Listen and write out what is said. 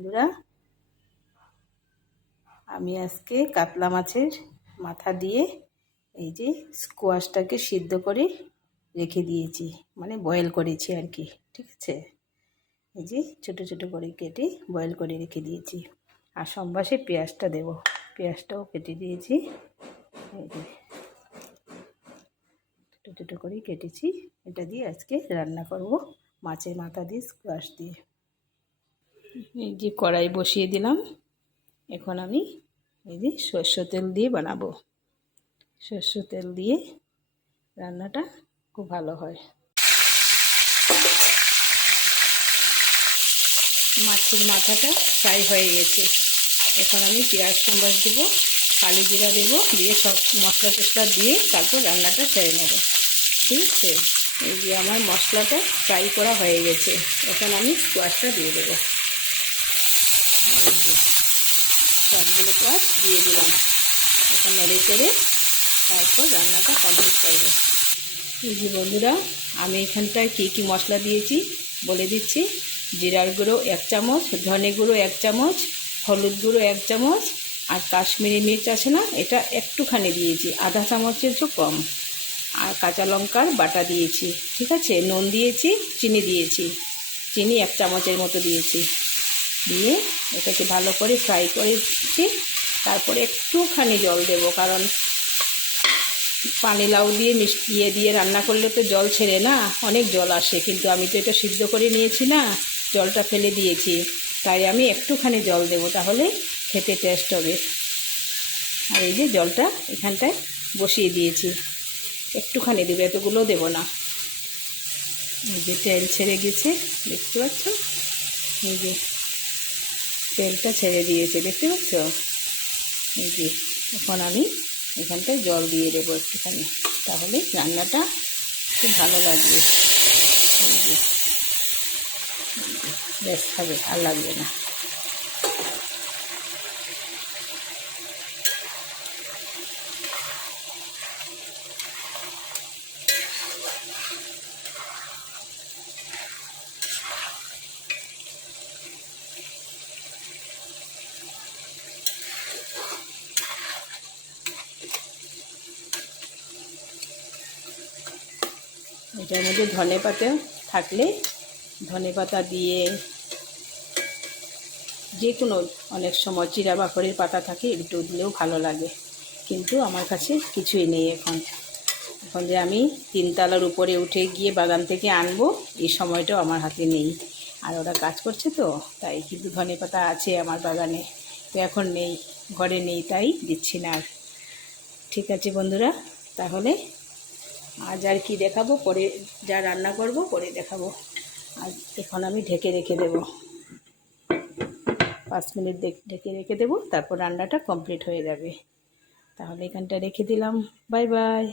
বন্ধুরা, আমি আজকে কাতলা মাছের মাথা দিয়ে এই যে স্কোয়াশটাকে সিদ্ধ করে রেখে দিয়েছি, মানে বয়েল করেছি আর কি। ঠিক আছে, এই যে ছোটো ছোটো করে কেটে বয়েল করে রেখে দিয়েছি। আর সম্বাসে পেঁয়াজটা দেব, পেঁয়াজটাও কেটে দিয়েছি। এই যে ছোটো ছোটো করে কেটেছি, এটা দিয়ে আজকে রান্না করব মাছের মাথা দিয়ে স্কোয়াশ দিয়ে। এই যে কড়াই বসিয়ে দিলাম, এখন আমি এই যে সরষের তেল দিয়ে বানাবো। সরষের তেল দিয়ে রান্নাটা খুব ভালো হয়। মাছের মাথাটা ফ্রাই হয়ে গেছে, এখন আমি পেঁয়াজ সম্বাস দেবো, কালি জিরা দেবো, দিয়ে সব মশলা টশলা দিয়ে তারপর রান্নাটা ছেড়ে নেব। ঠিক আছে, এই যে আমার মশলাটা ফ্রাই করা হয়ে গেছে, এখন আমি স্কোয়াশটা দিয়ে দেবো। এই যে সবগুলো স্কোয়াশ দিয়ে দিলাম, এখন নেড়ে চেড়ে তারপর রান্নাটা কমপ্লিট করব। এই যে বন্ধুরা, আমি এখানটায় কী মশলা দিয়েছি বলে দিচ্ছি। জিরার গুঁড়ো 1 চামচ, ধনে গুঁড়ো 1 চামচ, হলুদ গুঁড়ো 1 চামচ, আর কাশ্মীরি মির্চ আছে না, এটা একটুখানি দিয়েছি, আধা চামচের চেয়ে কম। আর কাঁচা লঙ্কার বাটা দিয়েছি। ঠিক আছে, নুন দিয়েছি, চিনি দিয়েছি, চিনি 1 চামচের মতো দিয়েছি। দিয়ে এটাকে ভালো করে ফ্রাই করেছি। তারপরে একটুখানি জল দেব, কারণ পানি লাউ দিয়ে মিষ্টি দিয়ে রান্না করলে তো জল ছেড়ে না, অনেক জল আসে, কিন্তু আমি তো এটা সিদ্ধ করে নিয়েছি না, জলটা ফেলে দিয়েছি, তাই আমি একটুখানি জল দেব, তাহলে খেতে টেস্ট হবে। আর এই যে জলটা এখানটায় বসিয়ে দিয়েছি, একটুখানি দেবো, এতগুলো দেব না। এই যে তেল ছেড়ে গেছে, দেখতে পাচ্ছ, এই যে তেলটা ছেড়ে দিয়েছে, দেখতে পাচ্ছ। এই যে এখন আমি এখানটায় জল দিয়ে দেবো একটুখানি, তাহলে রান্নাটা খুব ভালো লাগবে। এই যে বেশ হবে, আর লাগবে না। এটার মধ্যে ধনে পাতা থাকলে ধনে পাতা দিয়ে, যে কোনো অনেক সময় চিরা বাকড়ির পাতা থাকে, একটু দিলেও ভালো লাগে, কিন্তু আমার কাছে কিছুই নেই এখন যে আমি 3 তলার উপরে উঠে গিয়ে বাগান থেকে আনবো, এই সময়টাও আমার হাতে নেই। আর ওরা কাজ করছে তো তাই, কিন্তু ধনে পাতা আছে আমার বাগানে, তো এখন নেই, ঘরে নেই, তাই দিচ্ছি না আর। ঠিক আছে বন্ধুরা, তাহলে আজ আর কি দেখাবো, পরে যা রান্না করব পরে দেখাবো। আর এখন আমি ঢেকে রেখে দেবো, 5 মিনিট ঢেকে রেখে দেবো, তারপর রান্নাটা কমপ্লিট হয়ে যাবে। তাহলে এখানটা রেখে দিলাম, বাই বাই।